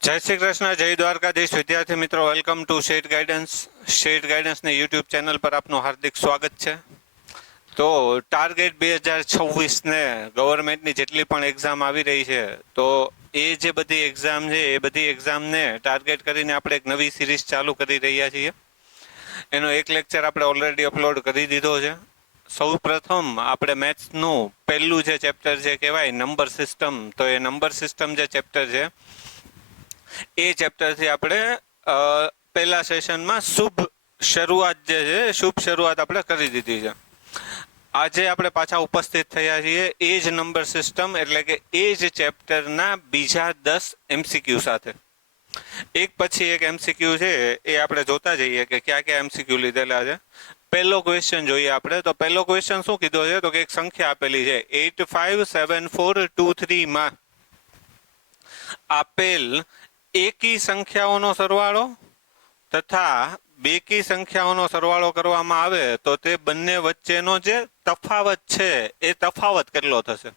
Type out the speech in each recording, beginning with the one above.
જય શ્રી કૃષ્ણ, જય દ્વારકાધીશ. વિદ્યાર્થી મિત્રો, welcome to State Guidance. State ગાઈડન્સની યુટ્યુબ ચેનલ પર આપનું હાર્દિક સ્વાગત છે. તો ટાર્ગેટ 2026ને ગવર્મેન્ટની જેટલી પણ એક્ઝામ આવી રહી છે, તો એ જે બધી એક્ઝામ છે એ બધી એક્ઝામને ટાર્ગેટ કરીને આપણે એક નવી સિરીઝ ચાલુ કરી રહ્યા છીએ. એનો એક લેક્ચર આપણે ઓલરેડી અપલોડ કરી દીધો છે. સૌ પ્રથમ આપણે મેથ્સનું પહેલું જે ચેપ્ટર છે કહેવાય નંબર સિસ્ટમ, તો એ નંબર સિસ્ટમ જે ચેપ્ટર છે એ ચેપ્ટરથી આપણે પહેલા સેશનમાં શુભ શરૂઆત જે છે શુભ શરૂઆત આપણે કરી દીધી છે. આજે આપણે પાછા ઉપસ્થિત થયા છીએ એ જ નંબર સિસ્ટમ એટલે કે એ જ ચેપ્ટરના બીજા 10 MCQ સાથે. એક પછી એક MCQ છે એ આપણે જોતા જઈએ કે ક્યાં ક્યાં MCQ લીધેલા છે. પહેલો ક્વેશ્ચન જોઈએ આપણે. તો પહેલો ક્વેશ્ચન શું કીધો છે? તો કે એક સંખ્યા આપેલી છે 857423 માં આપેલ એકી સંખ્યાઓનો સરવાળો તથા બેકી સંખ્યાઓનો સરવાળો કરવામાં આવે તો તે બંને વચ્ચેનો જે તફાવત છે એ તફાવત કેટલો થશે?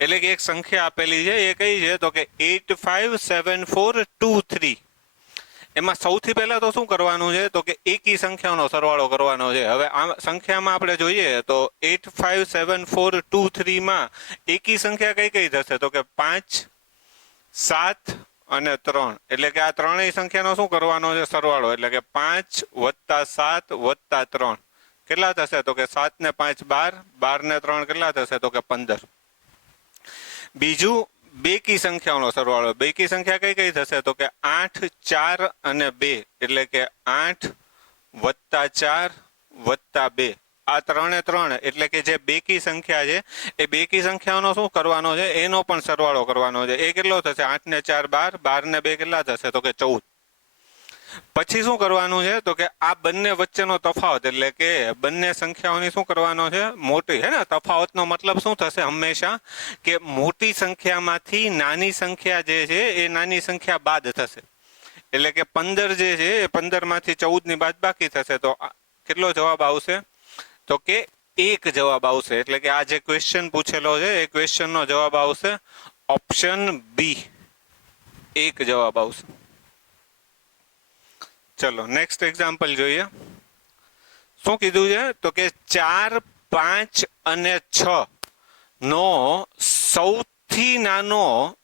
એટલે કે એક સંખ્યા આપેલી છે, એ કઈ છે? તો કે 857423. એમાં સૌથી પહેલા તો શું કરવાનું છે? તો કે એકી સંખ્યાઓનો સરવાળો કરવાનો છે. હવે આ સંખ્યામાં આપણે જોઈએ તો 857423 માં એકી સંખ્યા કઈ કઈ થશે? તો કે 5, 7 અને 3. એટલે કે આ ત્રણેય સંખ્યાનો શું કરવાનો છે? સરવાળો. એટલે કે 5 + 7 + 3 કેટલા થશે? તો કે 7 ને 5 12, 12 ને 3 કેટલા થશે? તો કે 15. બીજું બેકી સંખ્યાઓનો સરવાળો. બેકી સંખ્યા કઈ કઈ થશે? તો કે 8, 4 અને 2. એટલે કે 8 + 4 + 2. આ 3 ને 3 એટલે કે જે બેકી સંખ્યા છે એ બેકી સંખ્યાઓનો શું કરવાનો છે? એનો પણ સરવાળો કરવાનો છે. એ કેટલો થશે? 8 ને 4 12, 12 ને 2 કેટલા થશે? તો કે 14. પછી શું કરવાનું છે? તો કે આ બંને વચ્ચેનો તફાવત એટલે કે બંને સંખ્યાઓની શું કરવાનો છે? મોટી હે ને તફાવતનો મતલબ શું થશે? હંમેશા કે મોટી સંખ્યામાંથી નાની સંખ્યા જે છે એ નાની સંખ્યા બાદ થશે. એટલે કે 15 જે છે એ 15 માંથી 14 ની બાદ બાકી થશે. તો કેટલો જવાબ આવશે? તો કે 1 જવાબ આવશે. એટલે કે આ જે ક્વેશ્ચન પૂછેલો છે એ ક્વેશ્ચનનો જવાબ આવશે ઓપ્શન બી, 1 જવાબ આવશે. ચલો નેક્સ્ટ એક્ઝામ્પલ જોઈએ. શું કીધું છે? તો કે 4, 5 અને 6 નો સૌથી નાનો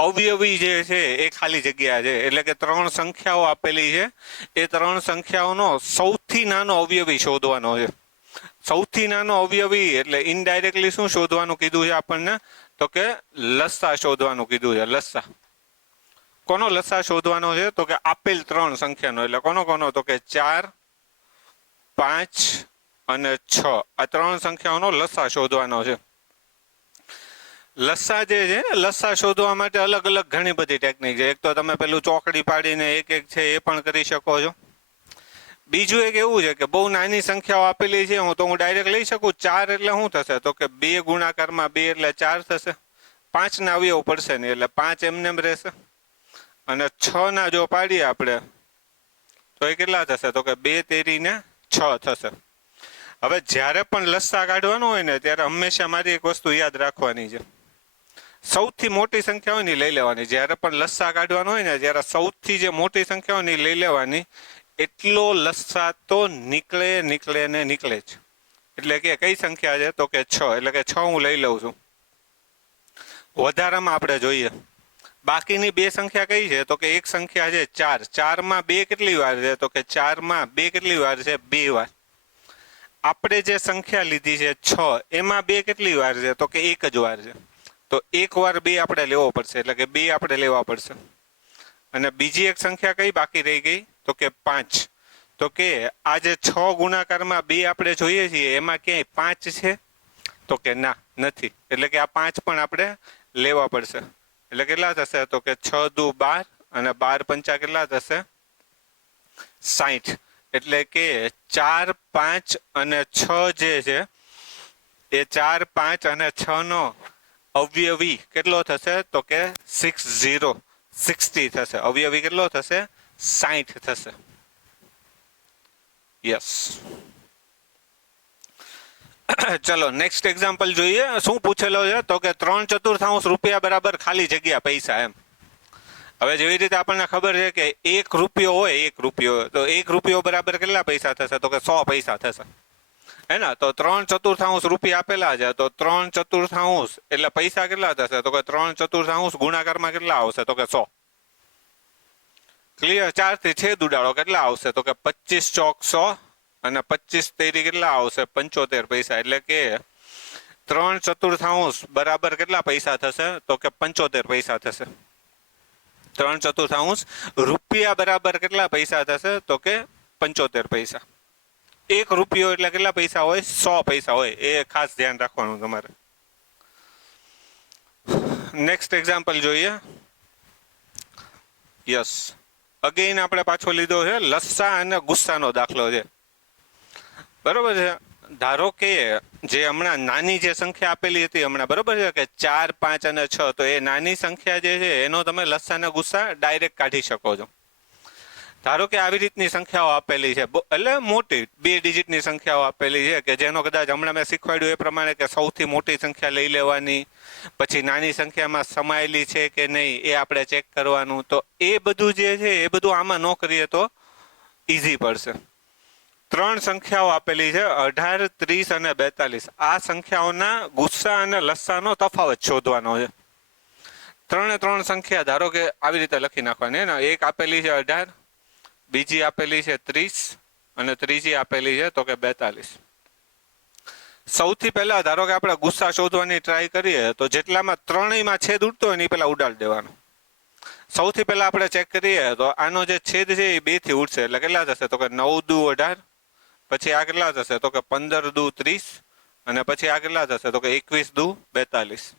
અવયવી જે છે એ ખાલી જગ્યા છે. એટલે કે 3 સંખ્યાઓ આપેલી છે, એ 3 સંખ્યાઓનો સૌથી નાનો અવયવી શોધવાનો છે. સૌથી નાનો અવયવી એટલે ઇનડાયરેક્ટલી શું શોધવાનું કીધું છે આપણને? તો કે લસા શોધવાનું કીધું છે. લસા. કોનો લસા શોધવાનો છે? તો કે આપેલ 3 સંખ્યાનો. એટલે કોનો કોનો? તો કે 4, 5 અને 6. આ 3 સંખ્યાઓનો લસા શોધવાનો છે. લસા જે છે, લસા શોધવા માટે અલગ અલગ ઘણી બધી ટેકનિક છે. એક તો તમે પેલું ચોકડી પાડીને એક એક છે એ પણ કરી શકો છો. બીજું એક એવું છે કે બહુ નાની સંખ્યાઓ આપેલી છે, હું ડાયરેક્ટ લઈ શકું. 4 એટલે શું થશે? તો કે 2 ગુણાકારમાં 2 એટલે 4 થશે. 5 ના અવયવ પડશે નહીં એટલે 5 એમનેમ રહેશે. અને 6 ના જો પાડીએ આપણે તો એ કેટલા થશે? તો કે 2 તેરી ને 6 થશે. હવે જ્યારે પણ લસા કાઢવાનો હોય ને ત્યારે હંમેશા મારી એક વસ્તુ યાદ રાખવાની છે. સૌથી મોટી સંખ્યા હોય ને લઈ લેવાની. જ્યારે પણ લસા કાઢવાનો હોય ને ત્યારે સૌથી જે મોટી સંખ્યા હોય ને લઈ લેવાની. એટલો લસા તો નીકળે ને નીકળે જ. એટલે કે કઈ સંખ્યા છે? તો કે 6. એટલે કે 6 હું લઈ લઉં છું. વધારામાં આપણે જોઈએ બાકીની 2 સંખ્યા કઈ છે? તો કે એક સંખ્યા છે 4. 4 માં 2 કેટલી વાર છે? તો કે 4 માં 2 કેટલી વાર છે? 2 વાર. આપણે જે સંખ્યા લીધી છે 6, એમાં 2 કેટલી વાર છે? તો કે 1 જ વાર છે. તો 1 વાર 2 આપણે લેવો પડશે. એટલે કે 2 આપણે લેવા પડશે. અને બીજી એક સંખ્યા કઈ બાકી રહી ગઈ? તો કે 5. તો કે આ જે 6 ગુણાકારમાં 2 આપણે જોઈએ છીએ એમાં ક્યાંય 5 છે? તો કે ના, નથી. એટલે કે આ 5 પણ આપણે લેવા પડશે. એટલે કેટલા થશે? તો કે 6 દુ 12 અને 12 પંચા કેટલા થશે? 60. એટલે કે 4, 5 અને 6 જે છે એ 4, 5 અને 6 નો અવયવી કેટલો થશે? તો કે 60 થશે. અવયવી કેટલો થશે? 60 થશે. યસ. ચલો નેક્સ્ટ એક્ઝામ્પલ જોઈએ. શું પૂછેલો છે? તો કે 3/4 રૂપિયા બરાબર ખાલી જગ્યા પૈસા. એમ હવે જેવી રીતે આપણને ખબર છે કે 1 રૂપિયો હોય, 1 રૂપિયો, તો 1 રૂપિયો બરાબર કેટલા પૈસા થશે? તો કે 100 પૈસા થશે, હે ને? તો 3/4 રૂપિયા આપેલા છે, તો 3/4 એટલે પૈસા કેટલા થશે? તો કે 3/4 ગુણાકારમાં કેટલા આવશે? તો કે 100. ક્લિયર? 4 થી છેદ ઉડાડો, કેટલા આવશે? તો કે 25 ચોક 100 અને 25 તેરી કેટલા આવશે? 75 પૈસા. એટલે કે 3/4 બરાબર કેટલા પૈસા થશે? તો કે 75 પૈસા થશે. 3/4 રૂપિયા બરાબર કેટલા પૈસા થશે? તો કે 75 પૈસા. 1 રૂપિયો એટલે કેટલા પૈસા હોય? 100 પૈસા હોય. એ ખાસ ધ્યાન રાખવાનું તમારે. નેક્સ્ટ એક્ઝામ્પલ જોઈએ. યસ, અગેન આપણે પાછો લીધો છે લસ્સા અને ગુસ્સાનો દાખલો છે, બરોબર છે? ધારો કે જે હમણાં નાની જે સંખ્યા આપેલી હતી હમણાં, બરોબર છે કે 4, 5 અને 6, તો એ નાની સંખ્યા જે છે એનો તમે લસ્સા અને ગુસ્સા ડાયરેક્ટ કાઢી શકો છો. ધારો કે આવી રીતની સંખ્યાઓ આપેલી છે, એટલે મોટી 2 ડિજિટની સંખ્યાઓ આપેલી છે કે જેનો કદાચ હમણાં મેં શીખવાડ્યું એ પ્રમાણે કે સૌથી મોટી સંખ્યા લઈ લેવાની, પછી નાની સંખ્યામાં સમાયેલી છે કે નહીં એ આપણે ચેક કરવાનું. તો એ બધું જે છે એ બધું આમાં ન કરીએ તો ઈઝી પડશે. 3 સંખ્યાઓ આપેલી છે 18, 30 અને 42. આ સંખ્યાઓના ગુસ્સા અને લસ્સાનો તફાવત શોધવાનો છે. 3 સંખ્યા ધારો કે આવી રીતે લખી નાખવાની, ને એક આપેલી છે 18, બીજી આપેલી છે 30 અને ત્રીજી આપેલી છે તો કે 42. સૌથી પહેલા ધારો કે આપણે ગુસ્સા શોધવાની ટ્રાય કરીએ તો જેટલામાં ત્રણેયમાં છેદ ઉડતો હોય ને એ પહેલા ઉડાડી દેવાનો. સૌથી પહેલા આપણે ચેક કરીએ તો આનો જે છેદ છે એ 2 થી ઉડશે, એટલે કેટલા થશે? તો કે 9 દુ 18, પછી આ કેટલા થશે? તો કે 15 દુ 30 અને પછી આ કેટલા થશે? તો કે 21 દુ 42.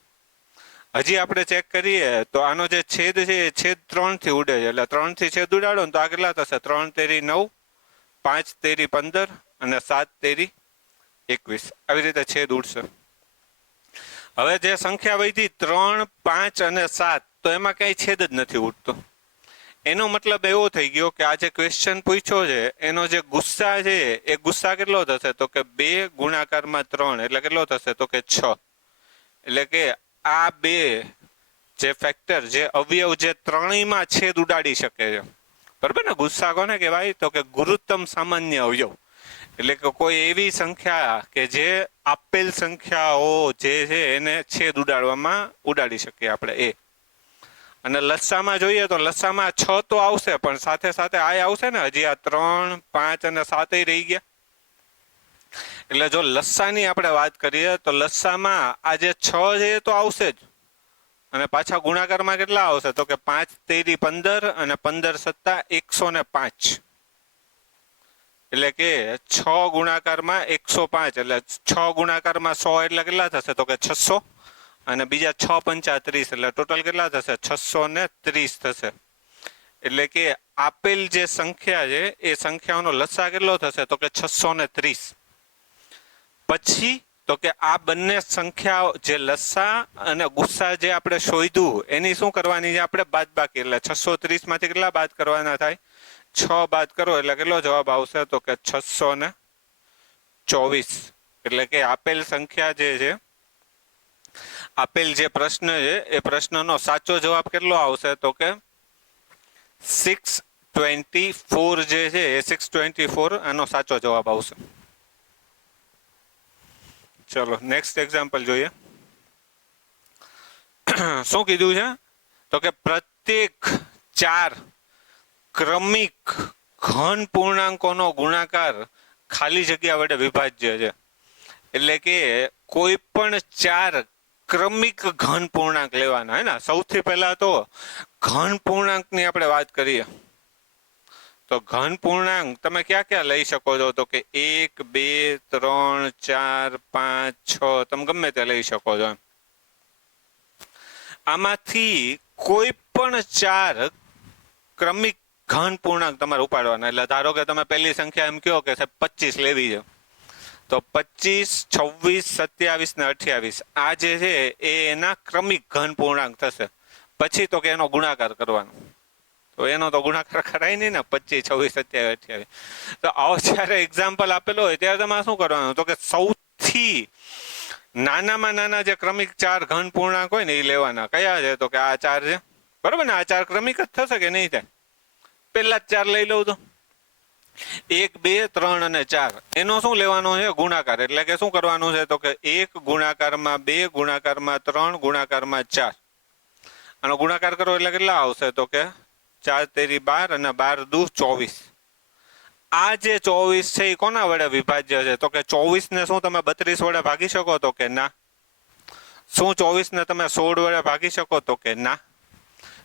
હજી આપણે ચેક કરીએ તો આનો જે છેદ છે એ છેદ 3 થી ઉડે છે, એટલે 3 થી છેદ ઉડાડો ને તો આ કેટલા થશે? 3 તેરી 9, 5 તેરી 15 અને 7 તેરી 21. આવી રીતે છેદ ઉડશે. હવે જે સંખ્યા વધી 3, 5 અને 7, તો એમાં કઈ છેદ જ નથી ઉડતો. એનો મતલબ એવો થઈ ગયો કે આ જે ક્વેશ્ચન પૂછ્યો છે એનો જે ગુસ્સા છે એ ગુસ્સા કેટલો થશે? તો કે 2 ગુણાકારમાં 3 એટલે કેટલો થશે? તો કે 6. એટલે કે આ 2 જે ફેક્ટર, જે અવયવ જે ત્રણેયમાં છેદ ઉડાડી શકે છે, બરાબર ને? ગુસ્સા કોને કહેવાય? તો કે ગુરુત્તમ સામાન્ય અવયવ. એટલે કે કોઈ એવી સંખ્યા કે જે આપેલ સંખ્યાઓ જે છે એને છેદ ઉડાડી શકીએ આપણે એ. અને લસ્સામાં જોઈએ તો લસ્સામાં 6 તો આવશે, પણ સાથે સાથે આ આવશે ને, હજી આ 3, 5 અને 7 રહી ગયા. એટલે જો લસ્સાની આપણે વાત કરીએ તો લસ્સામાં આ જે 6 છે એ તો આવશે જ, અને પાછા ગુણાકારમાં કેટલા આવશે? તો કે 5 તેરી 15 અને 15 સત્તા 105. એટલે કે 6 ગુણાકારમાં 105, એટલે 6 ગુણાકારમાં 100 એટલે કેટલા થશે? તો કે 600 અને બીજા 6 પંચા 30, એટલે ટોટલ કેટલા થશે? 630 થશે. એટલે કે આપેલ જે સંખ્યા છે એ સંખ્યાઓનો લસા કેટલો થશે? તો કે 630. પછી તો કે આ બંને સંખ્યાઓ જે લસા અને ગુસ્સા જે આપણે શોધ્યું એની શું કરવાની છે? આપણે બાદબાકી, એટલે 630 માંથી કેટલા બાદ કરવાના થાય? 6 બાદ કરો એટલે કેટલો જવાબ આવશે? તો કે 624. એટલે કે આપેલ સંખ્યા જે છે, આપેલ જે પ્રશ્ન છે એ પ્રશ્નનો સાચો જવાબ કેટલો આવશે? તો કે 624 જે છે એ 624 આનો સાચો જવાબ આવશે. ચલો નેક્સ્ટ એક્ઝામ્પલ જોઈએ. શું કીધું છે? તો કે પ્રત્યેક 4 ક્રમિક ઘન પૂર્ણાંકોનો ગુણાકાર ખાલી જગ્યા વડે વિભાજ્ય છે. એટલે કે કોઈ પણ 4 ક્રમિક ઘન પૂર્ણાંક લેવાના, હે ને? સૌથી પહેલા તો ઘન પૂર્ણાંકની આપણે વાત કરીએ તો ઘન પૂર્ણાંક તમે ક્યાં ક્યાં લઈ શકો છો? તો કે 1, 2, 3, 4, 5, 6, તમે ગમે તે લઈ શકો છો. આમાંથી કોઈ પણ 4 ક્રમિક ઘન પૂર્ણાંક તમારે ઉપાડવાના. એટલે ધારો કે તમે પહેલી સંખ્યા એમ કહો કે 25 લેવી છે, તો 25, 26, 27 ને 28 આ જે છે એ એના ક્રમિક ઘન પૂર્ણાંક થશે. પછી તો કે એનો ગુણાકાર કરવાનો. તો એનો તો ગુણાકાર કરાય નહીં ને, 25, 26, 27, 28. તો આવો જ્યારે એક્ઝામ્પલ આપેલો હોય ત્યારે તમારે શું કરવાનું? તો કે સૌથી નાનામાં નાના જે ક્રમિક 4 ઘન પૂર્ણાંક હોય ને એ લેવાના. કયા છે? તો કે આ 4 છે. બરોબર ને? આ 4 ક્રમિક જ થશે કે નહીં થાય? પહેલા જ 4 લઈ લઉં તો 1 2 3 અને 4 એનો શું લેવાનો છે? ગુણાકાર. એટલે કે શું કરવાનું છે? તો કે 1 ગુણાકારમાં 2 ગુણાકારમાં 3 ગુણાકારમાં 4. આનો ગુણાકાર કરો એટલે કેટલા આવશે? તો કે 4 તેરી 12 અને 12 દુ 24. આ જે 24 છે એ કોના વડે વિભાજ્ય છે? તો કે 24 ને શું તમે 32 વડે ભાગી શકો? તો કે ના. શું 24 ને તમે 16 વડે ભાગી શકો? તો કે ના.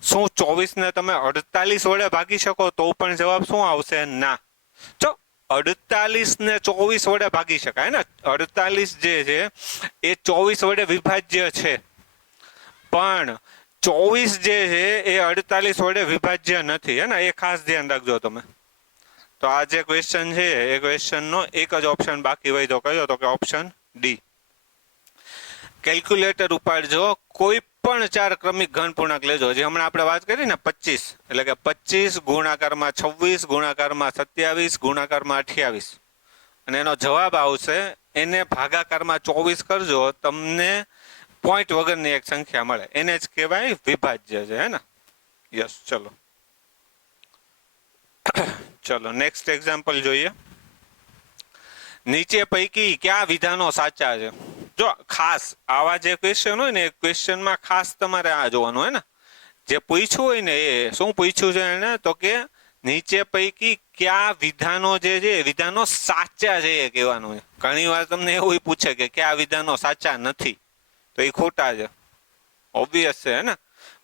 શું 24 ને તમે 48 વડે ભાગી શકો? તો પણ જવાબ શું આવશે? ના. જો 48 ને 24 વડે ભાગી શકાય ને, 48 જે છે એ 24 વડે વિભાજ્ય છે, પણ 24 જે છે એ 48 વડે વિભાજ્ય નથી, હે ને? એ ખાસ ધ્યાન રાખજો તમે. તો આ જે ક્વેશ્ચન છે એ ક્વેશ્ચનનો એક જ ઓપ્શન બાકી વધ્યો, કયો? તો કે ઓપ્શન ડી. કેલ્ક્યુલેટર ઉપાડજો, કોઈ પણ 4 ક્રમિક ઘન પૂર્ણાંક લેજો. જે હમણાં આપણે વાત કરી ને 25, એટલે કે 25 ગુણાકારમાં 26 ગુણાકારમાં 27 ગુણાકારમાં 28 અને એનો જવાબ આવશે. એને ભાગાકારમાં 24 કરજો, તમને પોઈન્ટ વગરની એક સંખ્યા મળે. એને જ કહેવાય વિભાજ્ય છે, હે ને? યસ. ચલો નેક્સ્ટ એક્ઝામ્પલ જોઈએ. નીચે પૈકી કયા વિધાનો સાચા છે? જો ખાસ આવા જે ક્વેશ્ચન હોય ને એ ક્વેશ્ચનમાં ખાસ તમારે આ જોવાનું હોય ને, જે પૂછ્યું હોય ને એ શું પૂછ્યું છે એને? તો કે નીચે પૈકી કયા વિધાનો જે છે વિધાનો સાચા છે એ કહેવાનું છે. ઘણી વાર તમને એવું પૂછે કે કયા વિધાનો સાચા નથી, તો એ ખોટા છે. ઓબ્વિયસ છે, હે ને?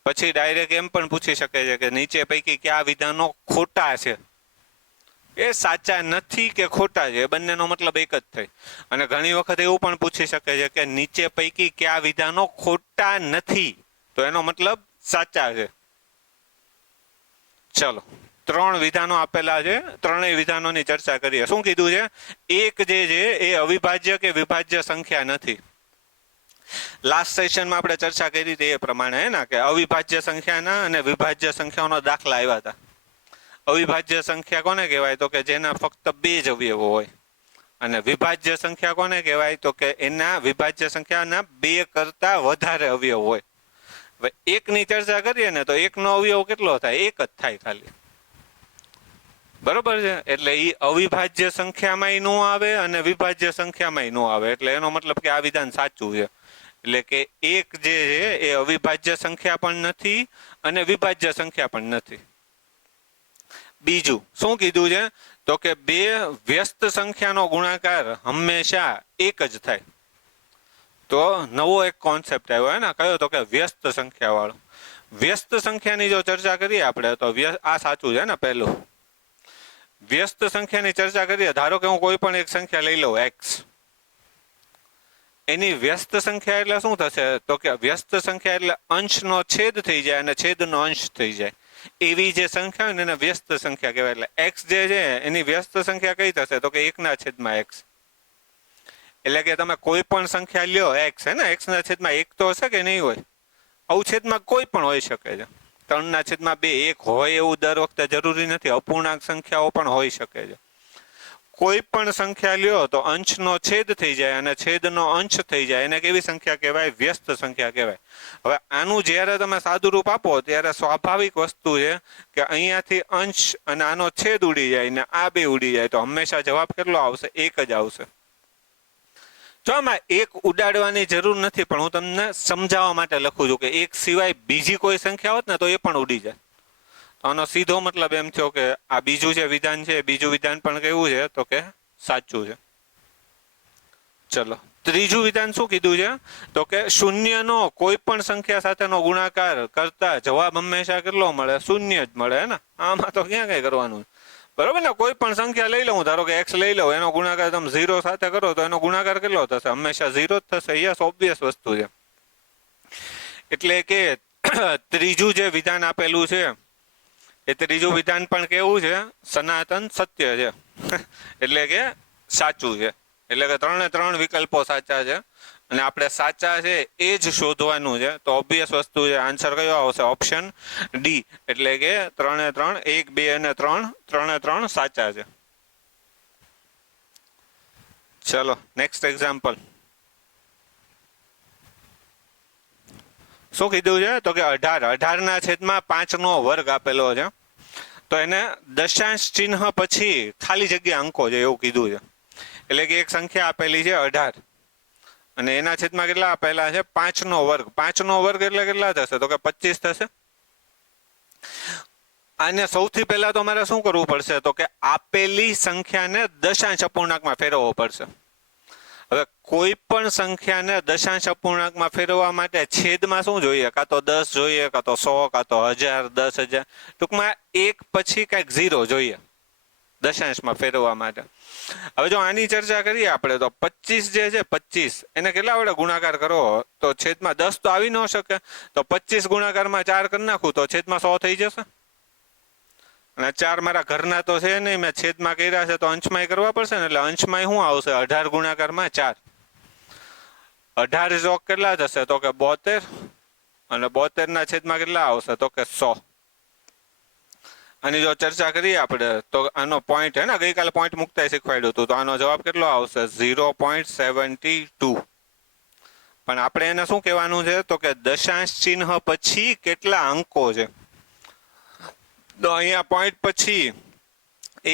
પછી ડાયરેક્ટ એમ પણ પૂછી શકે છે કે નીચે પૈકી કયા વિધાનો ખોટા છે. એ સાચા નથી કે ખોટા છે, બંનેનો મતલબ એક જ થાય. અને ઘણી વખત એવું પણ પૂછી શકે છે કે નીચે પૈકી કયા વિધાનો ખોટા નથી, તો એનો મતલબ સાચા છે. ચલો 3 વિધાનો આપેલા છે, ત્રણેય વિધાનોની ચર્ચા કરીએ. શું કીધું છે? એક જે છે એ અવિભાજ્ય કે વિભાજ્ય સંખ્યા નથી. લાસ્ટ સેશનમાં આપણે ચર્ચા કરી હતી એ પ્રમાણે, હે ને, કે અવિભાજ્ય સંખ્યાના અને વિભાજ્ય સંખ્યાઓના દાખલા આવ્યા હતા. અવિભાજ્ય સંખ્યા કોને કહેવાય? તો કે જેના ફક્ત 2 જ અવયવો હોય. અને વિભાજ્ય સંખ્યા કોને કહેવાય? તો કે એના વિભાજ્ય સંખ્યાના 2 કરતા વધારે અવયવ હોય. હવે એકની ચર્ચા કરીએ ને તો એકનો અવયવ કેટલો થાય? એક જ થાય ખાલી. બરોબર છે? એટલે એ અવિભાજ્ય સંખ્યામાં નો આવે અને વિભાજ્ય સંખ્યામાં નો આવે. એટલે એનો મતલબ કે આ વિધાન સાચું છે. એટલે કે એક જે છે એ અવિભાજ્ય સંખ્યા પણ નથી અને વિભાજ્ય સંખ્યા પણ નથી. બીજું શું કીધું છે? તો કે 2 વ્યસ્ત સંખ્યાનો ગુણાકાર હંમેશા એક જ થાય. તો નવો એક કોન્સેપ્ટ આવ્યો, હે ને? કયો? તો કે વ્યસ્ત સંખ્યા વાળો. વ્યસ્ત સંખ્યાની જો ચર્ચા કરીએ આપણે તો આ સાચું છે ને પહેલું. વ્યસ્ત સંખ્યાની ચર્ચા કરીએ, ધારો કે હું કોઈ પણ એક સંખ્યા લઈ લઉં x. એની વ્યસ્ત સંખ્યા એટલે શું થશે? તો કે વ્યસ્ત સંખ્યા એટલે અંશનો છેદ થઈ જાય અને છેદનો અંશ થઈ જાય. એવી જે સંખ્યા હોય ને એને વ્યસ્ત સંખ્યા કહેવાય. એટલે x જે છે એની વ્યસ્ત સંખ્યા કઈ થશે? તો કે 1/x. એટલે કે તમે કોઈ પણ સંખ્યા લ્યો x, હે ને, x/1 તો હશે કે નહીં હોય? અવછેદમાં કોઈ પણ હોઈ શકે છે. 3/2 1 હોય એવું દર વખતે જરૂરી નથી. અપૂર્ણાંક સંખ્યાઓ પણ હોઈ શકે છે. કોઈ પણ સંખ્યા લ્યો તો અંશનો છેદ થઈ જાય અને છેદનો અંશ થઈ જાય, એને કેવી સંખ્યા કહેવાય? વ્યસ્ત સંખ્યા કહેવાય. હવે આનું જ્યારે તમે સાદું રૂપ આપો ત્યારે સ્વાભાવિક વસ્તુ છે કે અહીંયાથી અંશ અને આનો છેદ ઉડી જાય ને આ બે ઉડી જાય, તો હંમેશા જવાબ કેટલો આવશે? એક જ આવશે. જો આમાં એક ઉડાડવાની જરૂર નથી, પણ હું તમને સમજાવવા માટે લખું છું કે એક સિવાય બીજી કોઈ સંખ્યા હોત ને તો એ પણ ઉડી જાય. આનો સીધો મતલબ એમ થયો કે આ બીજું જે વિધાન છે, બીજું વિધાન પણ કેવું છે? તો કે સાચું છે. ચલો ત્રીજું વિધાન શું કીધું છે? તો કે શૂન્યનો કોઈ પણ સંખ્યા સાથેનો ગુણાકાર કરતા જવાબ હંમેશા કેટલો મળે? શૂન્ય જ મળે, હે ને? આમાં તો ક્યાં કઈ કરવાનું. બરોબર ને? કોઈ પણ સંખ્યા લઈ લઉં, ધારો કે x લઈ લઉં, એનો ગુણાકાર તમે 0 સાથે કરો તો એનો ગુણાકાર કેટલો થશે? હંમેશા 0 જ થશે. યસ, ઓબ્વિયસ વસ્તુ છે. એટલે કે ત્રીજું જે વિધાન આપેલું છે એ ત્રીજું વિધાન પણ કેવું છે? સનાતન સત્ય છે. એટલે કે સાચું છે. એટલે કે 3 વિકલ્પો સાચા છે અને આપણે સાચા છે એ જ શોધવાનું છે. તો ઓબ્વિયસ વસ્તુ છે, આન્સર કયો આવશે? Option D. એટલે કે 3 1 2 અને 3 સાચા છે. ચલો નેક્સ્ટ એક્ઝામ્પલ. શું કીધું છે તો કે 18, 18 ના છેદમાં 5 નો વર્ગ આપેલો છે, તો એને દશાંશ ચિહ્ન પછી ખાલી જગ્યા અંકો છે એવું કીધું છે. એટલે કે એક સંખ્યા આપેલી છે 18 અને એના છેદમાં કેટલા આપેલા છે 5 નો વર્ગ. 5 નો વર્ગ એટલે કેટલા થશે તો કે 25 થશે. આને સૌથી પહેલા તો મારે શું કરવું પડશે તો કે આપેલી સંખ્યાને દશાંશ અપૂર્ણાંકમાં ફેરવવો પડશે. હવે કોઈ પણ સંખ્યાને દશાંશ અપૂર્ણાંકમાં ફેરવવા માટે છેદમાં શું જોઈએ, કાં તો 10 જોઈએ, કાં તો 100, કાં તો 1000, 10,000, ટૂંકમાં એક પછી કંઈક 0 જોઈએ દશાંશમાં ફેરવવા માટે. હવે જો આની ચર્ચા કરીએ આપણે તો 25 જે છે 25 એને કેટલા વડે ગુણાકાર કરો તો છેદમાં 10 તો આવી ન શકે, તો 25 ગુણાકારમાં 4 કરી નાખું તો છેદમાં 100 થઈ જશે. અને 4 મારા ઘરના તો છે નહીં, મેં છેદમાં કર્યા છે તો અંશમાં કરવા પડશે ને, એટલે અંશમાં શું આવશે 18 ગુણાકારમાં 4. 18 ચોક કેટલા થશે તો કે 72 અને 72 ના છેદમાં કેટલા આવશે તો કે 100. આની જો ચર્ચા કરીએ આપણે તો આનો પોઈન્ટ હે ને ગઈકાલે પોઈન્ટ મૂકતા શીખવાડ્યું હતું, તો આનો જવાબ કેટલો આવશે 0.72. પણ આપણે એને શું કહેવાનું છે તો કે દશાંશ ચિહ્ન પછી કેટલા અંકો છે. તો અહીંયા પોઈન્ટ પછી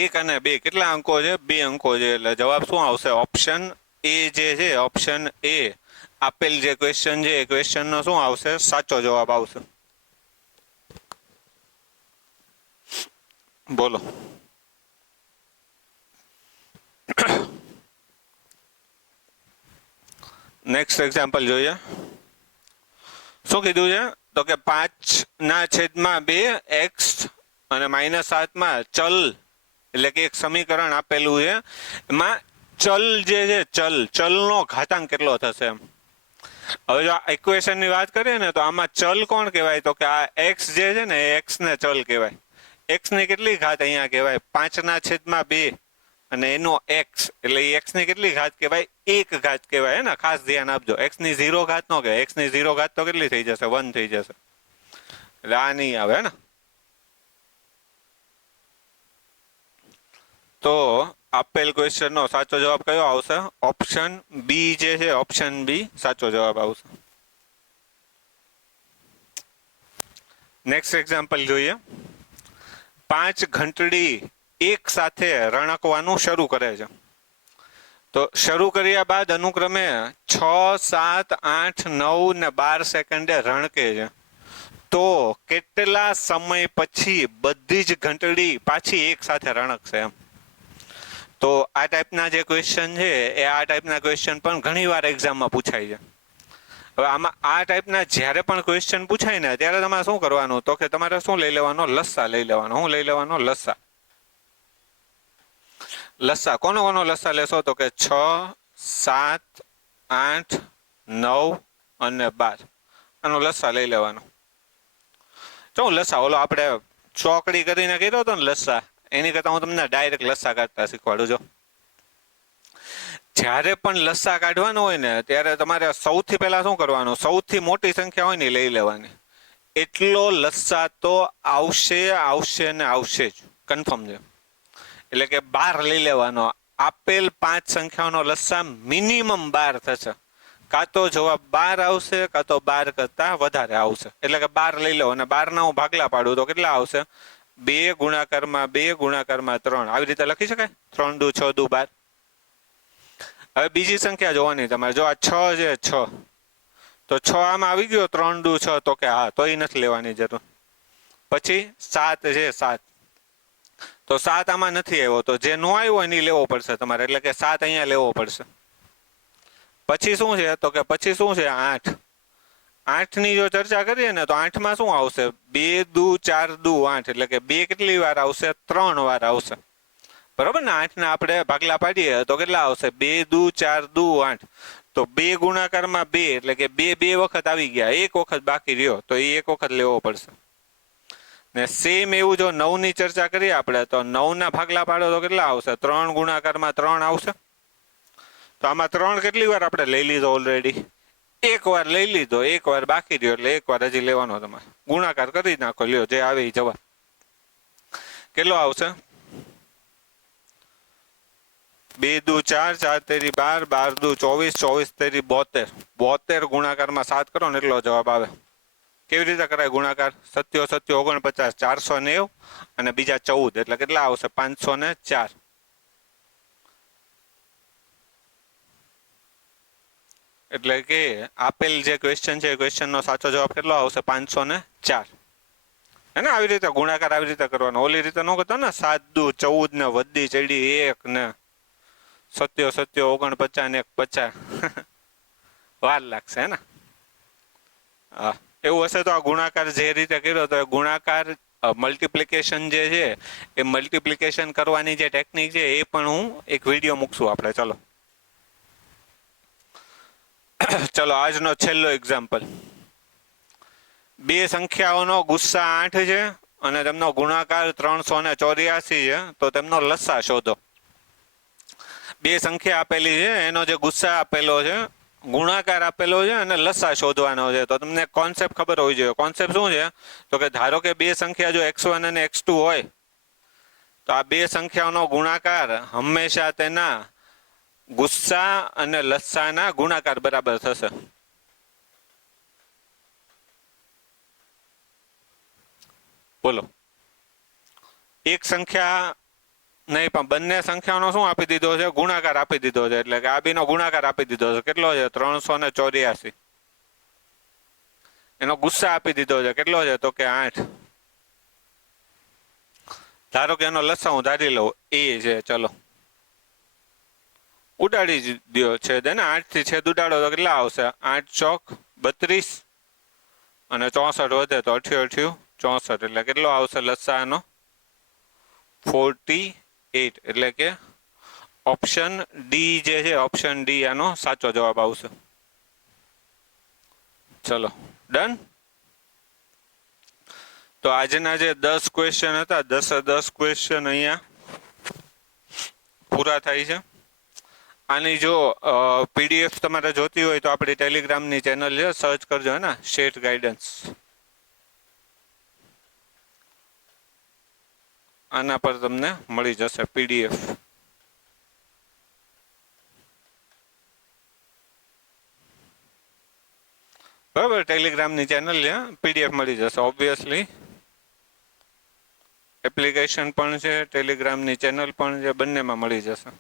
1 અને 2 કેટલા અંકો છે 2 અંકો છે, એટલે જવાબ શું આવશે ઓપ્શન એ જે છે, ઓપ્શન એ આપેલ જે ક્વેશ્ચન છે એ ક્વેશ્ચનનો શું આવશે સાચો જવાબ આવશે. બોલો. નેક્સ્ટ એક્ઝામ્પલ જોઈએ. શું કીધું છે તો કે 5 ના છેદમાં 2 x અને -7 માં ચલ એટલે કે એક સમીકરણ આપેલું છે, એમાં ચલ જે છે ચલનો ઘાતાંક કેટલો થશે એમ. હવે જો આ ઇક્વેશનની વાત કરીએ ને તો આમાં ચલ કોણ કહેવાય તો કે આ x જે છે ને x ને ચલ કહેવાય. x ની કેટલી ઘાત અહીંયા કહેવાય 5 ના છેદમાં 2 અને એનો x એટલે x ની કેટલી ઘાત કહેવાય 1 ઘાત કહેવાય ને, ખાસ ધ્યાન આપજો. x ની 0 ઘાત નો કહેવાય, x ની 0 ઘાત તો કેટલી થઈ જશે 1 થઈ જશે, એટલે આ નહીં આવે ને. તો આપેલ ક્વેશ્ચન નો સાચો જવાબ કયો આવશે ઓપ્શન બી જે છે, ઓપ્શન બી સાચો જવાબ આવશે. નેક્સ્ટ એક્ઝામ્પલ જોઈએ. 5 ઘંટડી એક સાથે રણકવાનું શરૂ કરે છે, તો શરૂ કર્યા બાદ અનુક્રમે 6, 7, 8, 9 ને 12 સેકન્ડે રણકે છે, તો કેટલા સમય પછી બધી જ ઘંટડી પાછી એક સાથે રણકશે એમ. તો આ ટાઈપના જે ક્વેશ્ચન છે એ આ ટાઈપના ક્વેશ્ચન પણ ઘણીવાર એક્ઝામમાં પૂછાય છે. હવે આમાં આ ટાઈપના જ્યારે પણ ક્વેશ્ચન પૂછાય ને ત્યારે તમારે શું કરવાનું તો કે તમારે શું લઈ લેવાનો લસ્સા લઈ લેવાનો. શું લઈ લેવાનો લસ્સા. લસ્સા કોનો કોનો લસ્સા લેશો તો કે 6, 7, 8, 9 અને 12 આનો લસ્સા લઈ લેવાનો. જો લસ્સા ઓલો આપણે ચોકડી કરીને કર્યો હતો ને લસ્સા, એની કરતા હું તમને ડાયરેક્ટ લસ્સા કાઢતા શીખવાડું છું. જ્યારે પણ લસ્સા કાઢવાનો હોય ને ત્યારે તમારે સૌથી પહેલા શું કરવાનું, સૌથી મોટી સંખ્યા હોય ને લઈ લેવાની. એટલો લસ્સા તો આવશે ને આવશે જ, કન્ફર્મ છે. એટલે કે 12 લઈ લેવાનો. આપેલ 5 સંખ્યાઓનો લસ્સા મિનિમમ 12 થશે, કાં તો જવાબ 12 આવશે કાં તો 12 કરતા વધારે આવશે. એટલે કે 12 લઈ લો અને 12 ના હું ભાગલા પાડું તો કેટલા આવશે 2 ગુણાકારમાં 2 ગુણાકારમાં 3 આવી રીતે લખી શકાય. 3 દુ 6 દુ 12. હવે બીજી સંખ્યા જોવાની તમારે. જો આ 6 છે 6, તો 6 આમાં આવી ગયો 3 દુ 6 તો કે હા, તો એ નથી લેવાની જરૂર. પછી 7 છે 7, તો 7 આમાં નથી આવ્યો, તો જે નો આવ્યો એની લેવો પડશે તમારે, એટલે કે 7 અહીંયા લેવો પડશે. પછી શું છે તો કે પછી શું છે 8. 8 ની જો ચર્ચા કરીએ ને તો 8 માં શું આવશે 2 દુ 4 દુ 8, એટલે કે 2 કેટલી વાર આવશે 3 વાર આવશે, બરોબર ને. 8 ના આપણે ભાગલા પાડીએ તો કેટલા આવશે 2 દુ 4 દુ 8, તો 2 ગુણાકારમાં 2 એટલે કે 2 વખત આવી ગયા, 1 વખત બાકી રહ્યો તો એ 1 વખત લેવો પડશે. ને સેમ એવું જો 9 ની ચર્ચા કરીએ આપણે તો 9 ના ભાગલા પાડો તો કેટલા આવશે 3 ગુણાકારમાં 3 આવશે. તો આમાં 3 કેટલી વાર આપણે લઈ લીધો ઓલરેડી, 1 વાર લઈ લીધો, 1 વાર બાકી રહ્યો, એટલે 1 વાર હજી લેવાનો તમારે. ગુણાકાર કરી નાખો, લ્યો જે આવે એ જવાબ કેટલો આવશે 2 દુ 4, 4 તેરી 12, 12 દુ 24, 24 તેરી 72. 72 ગુણાકારમાં 7 કરો ને એટલો જવાબ આવે. કેવી રીતે કરાય ગુણાકાર? 7 7 49 490 અને બીજા 14 એટલે કેટલા આવશે? 504. એટલે કે આપેલ જે ક્વેશ્ચન છે એ ક્વેશ્ચનનો સાચો જવાબ કેટલો આવશે? 504. હે ને? આવી રીતે ગુણાકાર આવી રીતે કરવાનો. ઓલી રીતે ન કરતો ને 7 દુ 14 ને વધી ચડી 1 ને 7 7 49 ને 1 50 વાર લાગશે. હે ને? હા, એવું હશે તો આ ગુણાકાર જે રીતે કર્યો તો એ ગુણાકાર મલ્ટિપ્લિકેશન જે છે એ મલ્ટિપ્લિકેશન કરવાની જે ટેકનિક છે એ પણ હું એક વિડીયો મૂકશું આપણે. ચલો ચલો આજનો છેલ્લો એક્ઝામ્પલ. બે સંખ્યાઓનો ગુસ્સા 8 છે અને તેમનો ગુણાકાર 384 છે, તો તેમનો લસા શોધો. બે સંખ્યા આપેલી છે, એનો જે ગુસ્સા આપેલો છે, ગુણાકાર આપેલો છે અને લસા શોધવાનો છે. તો તમને કોન્સેપ્ટ ખબર હોવી જોઈએ. કોન્સેપ્ટ શું છે? તો કે ધારો કે બે સંખ્યા જો x1 અને x2 હોય તો આ બે સંખ્યાઓનો ગુણાકાર હંમેશા તેના ગુસ્સા અને લસાના ગુણાકાર બરાબર થશે. બોલો, એક સંખ્યા નહીં પણ બંને સંખ્યાનો શું આપી દીધો છે? ગુણાકાર આપી દીધો છે. એટલે કે આ બેનો ગુણાકાર આપી દીધો છે. કેટલો છે? 384. એનો ગુસ્સા આપી દીધો છે. કેટલો છે? તો કે 8. ધારો કે એનો લસા હું ધારી લઉં એ છે. ચલો ઉડાડી દો છેદ. ને 8 થી છેદ ઉડાડો તો કેટલા આવશે? 8 ચોક 32 અને 64 વધે તો 88 64. એટલે કેટલો આવશે લસાનો? 48. એટલે કે ઓપ્શન ડી જે છે, ઓપ્શન ડી આનો સાચો જવાબ આવશે. ચલો ડન. તો આજના જે 10 ક્વેશ્ચન હતા, 10 ક્વેશ્ચન અહીંયા પૂરા થાય છે. આની જો પીડીએફ તમારે જોતી હોય તો આપણી ટેલિગ્રામની ચેનલ છે, સર્ચ કરજો. હે ને? શેઠ ગાઈડન્સ. આના પર તમને મળી જશે પીડીએફ. બરાબર, ટેલિગ્રામની ચેનલ છે, પીડીએફ મળી જશે. ઓબ્વિયસલી એપ્લિકેશન પણ છે, ટેલિગ્રામની ચેનલ પણ છે, બંનેમાં મળી જશે.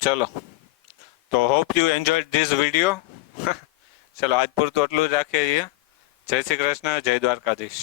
ચલો, તો hope you enjoyed this video. ચલો આજ પૂરતું એટલું જ રાખીએ છીએ. જય શ્રી કૃષ્ણ, જય દ્વારકાધીશ.